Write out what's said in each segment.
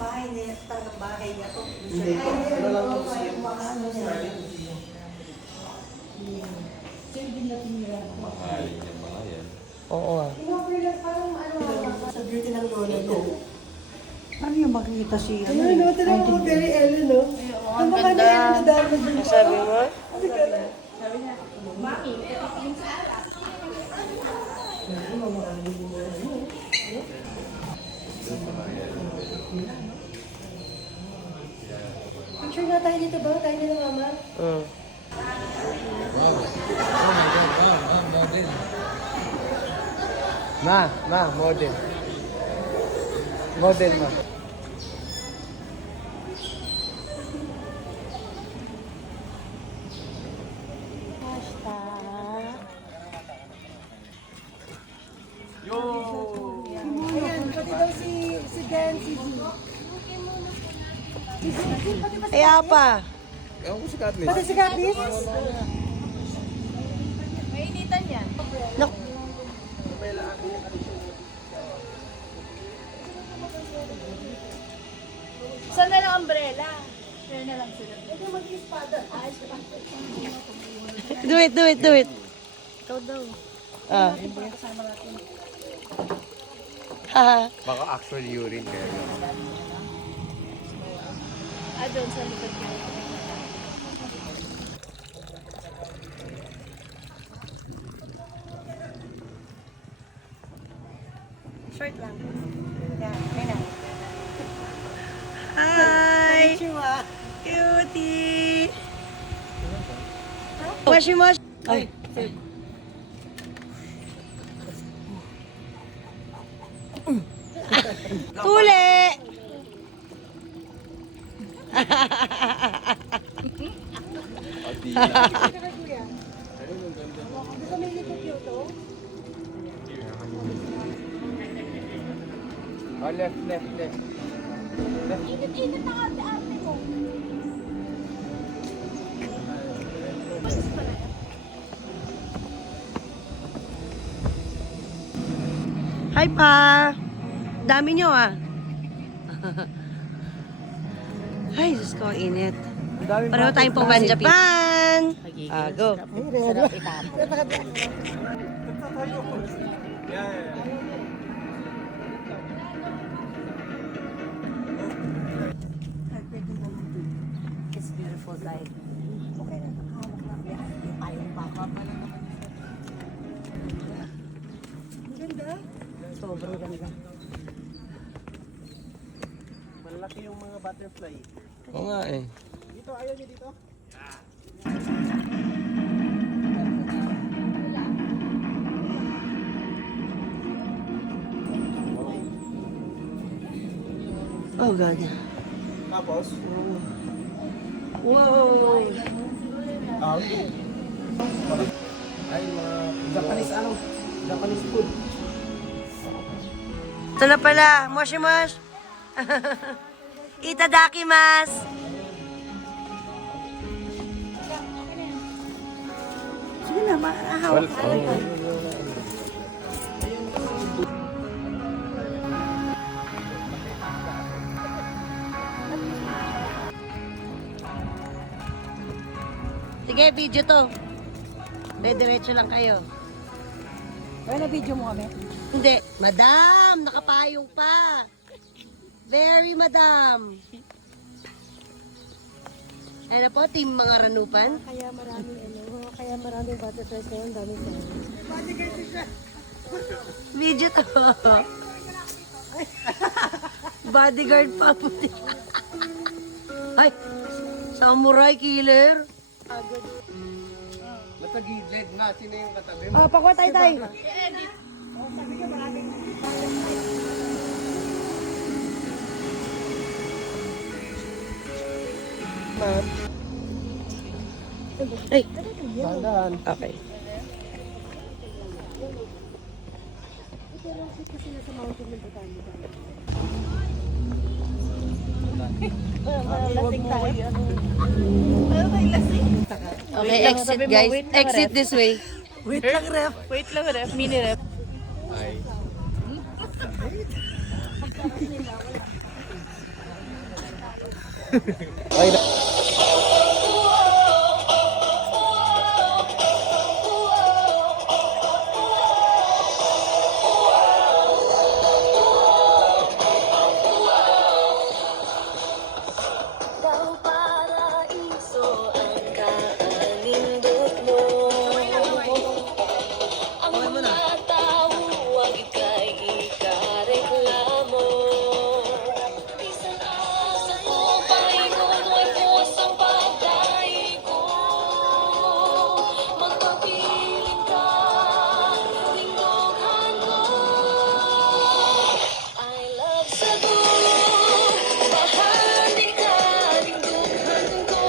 bahay niya, talagang bahay niya to. Hindi ko. Ano lang ako siya. Mahal yan mga yan. Oo ah. Sa beauty ng lola niya. Ano yung makikita siya? Ano, tinawag ko very Ellen, no? Ang mga ni Ellen na dami din. Sabi mo? Picture nga tayo dito ba? Tayo nila mama. Mm. Model. Model, ma. Ayan, pati daw si Dan, si G. Kaya pa. Ewan ko si Kathleen. Pati si Kathleen. Mainitan yan. Nak Saan na lang umbrella? Share na lang sila. do it, do it, do it. Ikaw daw. Ah. Haha. Baka actual urine kaya yun. Doon sa likod ka. Short lang. Yeah, okay na. Hi! Konnichiwa. Cutie! Washi washi. Ay. Tuli! Oh, left. Init-init ang arte-arte mo. Hi pa! Dami nyo ah. Ay, Diyos ko, init. Pareho tayong puman Japan. Go. Sarap itapon. It's beautiful light. Okay na. Hawak lang. Yung tayong baka pa lang naman. Ganda. Sobrang ganda. Malaki yung mga butterfly. Oo nga eh. Dito, ayaw niyo dito? Oh God. Tapos, Wow! okay. Ay, mga Japanese food. Ito na pala. Moshi mosh. Itadakimasu. Sige na, mahawak ka lang. Sige, video to. Diretso lang kayo. Kaya na-video mo kami? Hindi. Madam, nakapayong pa. Very madam. Ano po, team mga ranupan? Kaya maraming butterflies ngayon, dami sa Video to. Bodyguard pa po. Ay, samurai killer. Nasa gilid na, sino yung katabi mo? Oh, pakuha tayo. Ay, Dahan. okay. Lasing tayo. Okay, exit guys. Exit this way. Wait lang, ref. Wait lang, ref. Mini ref. Ay. Daw paraiso ang kaalindot mo. Ang mga tao huwag ika'y ikareklamo. Isang asa ko, Panginoon, ay buwas ang pagdaig ko. Magpapiling ka, lingkughan ko. I love Cebu, bahagi ka, lingkughan ko.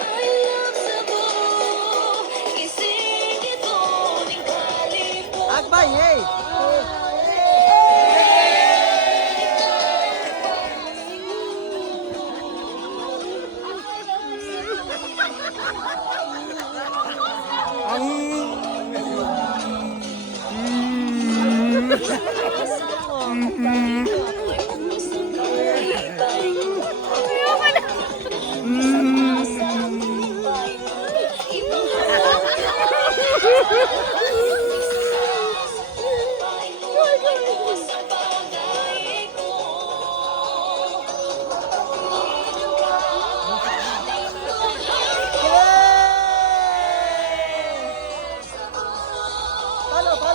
I love Cebu, isig ito, lingkalipo. Agbay, hey!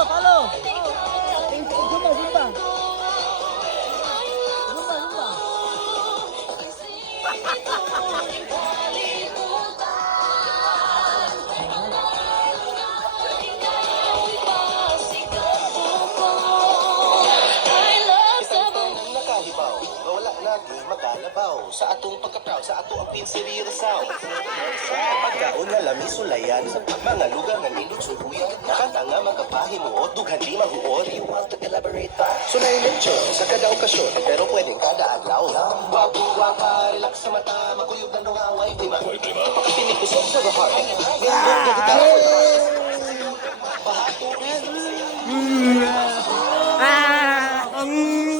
Follow! Zumba! Nakahibaw, wala lagi makalabaw sa atong pagkapraw, sa ato ang pinsirirasaw. Pagkaon nga lami sulayan, sa mga lugar nga nindot suluyan, kanta nga makapahimuot, dughan di mahuot. You want to elaborate pa? Sunay lechon sa kada okasyon, pero pwedeng kada adlaw. Wapa, relax sa mata, makuyog na nungaway, di ba? Pinikusog sa bahar, ngayong gagitara. Bye!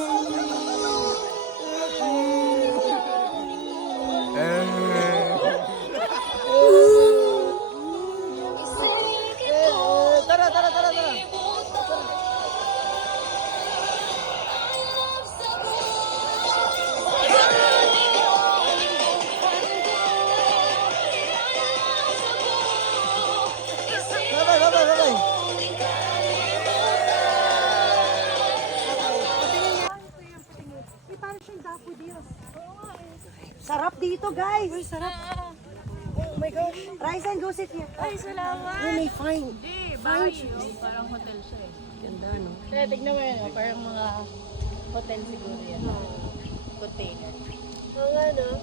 Sarap dito, guys. Uy, sarap. Oh my gosh. Rise and go sit here. Ay, salamat. You may find. Hindi, bahay yun. Parang hotel siya eh. Ganda, no? Kaya tignan mo yun, oh, parang mga hotel siguro yan. Container. Oo nga, no?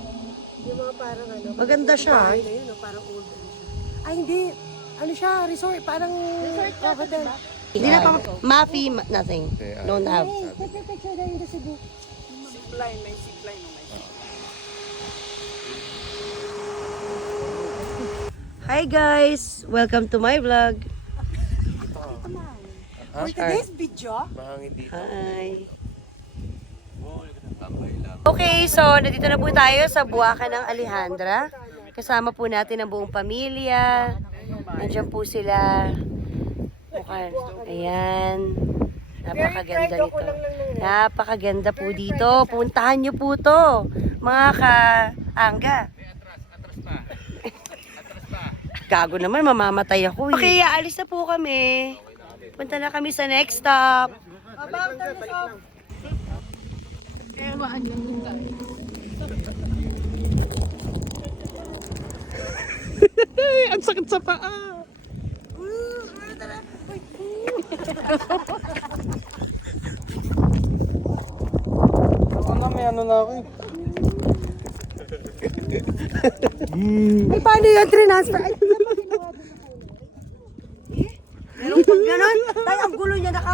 Yung mga parang ano. Maganda siya. Bahay na yun, no? Parang old ano siya. Ay, hindi. Ano siya? Resort. Parang hotel. Hindi na pa, Mafi, nothing. Don't have. Hey, take your picture there in the Cebu. Hi guys! Welcome to my vlog. For today's video, Hi! Okay, so nandito na po tayo sa Buwakan ng Alejandra. Kasama po natin ang buong pamilya. Nandiyan po sila. Mukhang, ayan. Napakaganda nito. Napakaganda po dito. Puntahan nyo po to, mga ka-angga. Gago naman, mamamatay ako. Okay, aalis na po kami. Punta na kami sa next stop. Ewan lang yung guys. Ang sakit sa paa! Ako na, may ano na ako eh. ay paano yung transfer? Ay, Meron pag ganon. Tayo, ang gulo niya naka...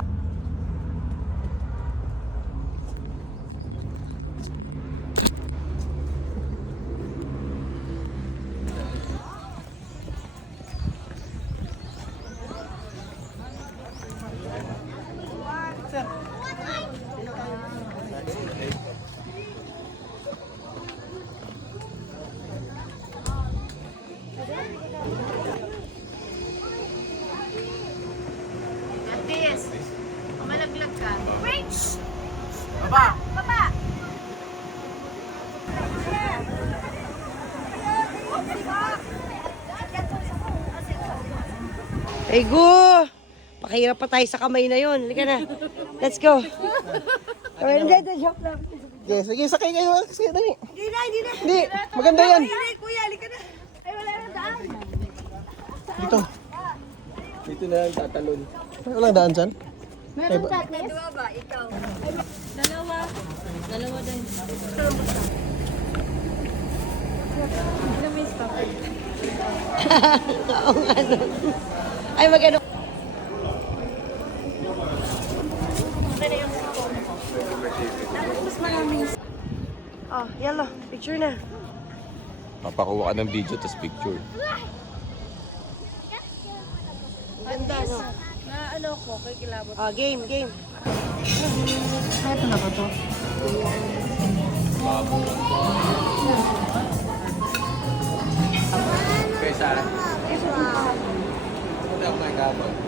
Ay, go! Pakahirap pa tayo sa kamay na yun. Halika na. Let's go. Hindi, joke lang. Sige, sakay kayo. Sige, dali. Hindi na, hindi na. Hindi, maganda yan. Hindi, kuya, halika na. Ay, wala na daan. Dito. Dito na lang tatalon. Walang daan dyan? Meron tatness? Dalawa. Dalawa din. Namiss pa. Oo nga, no. Ay, magano. Oh, yellow. Picture na. Papakuha ka ng video tapos picture. Ganda, no? Na ano ko, kay kilabot. Oh, game, game. Ito na ba to? Okay, Sarah. Ito ang may gabon.